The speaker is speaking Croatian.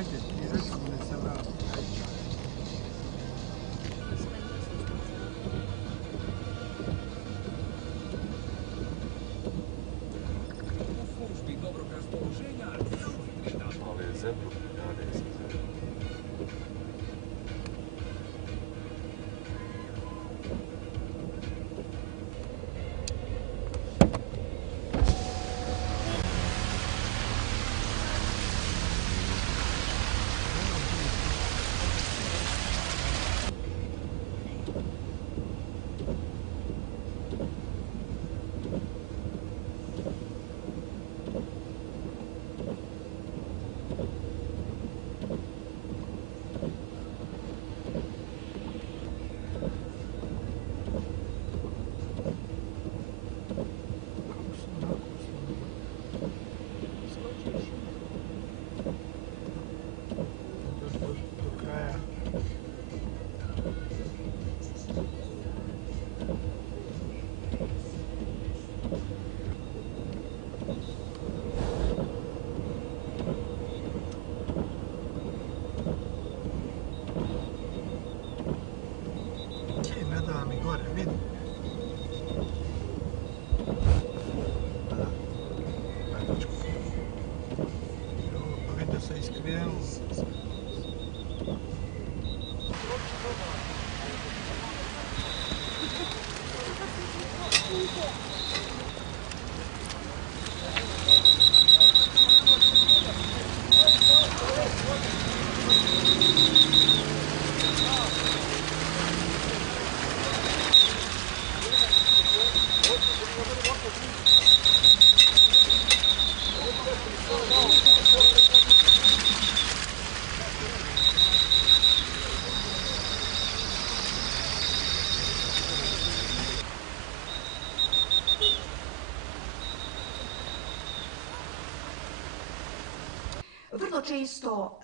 Ajde, ti recimo da se vrati. Ali je zemlju, ja nisam zemlju. Ne da mi gore, vidi. Da. Ajdačko. Pa vidi da se iskrenulo. Vrlo često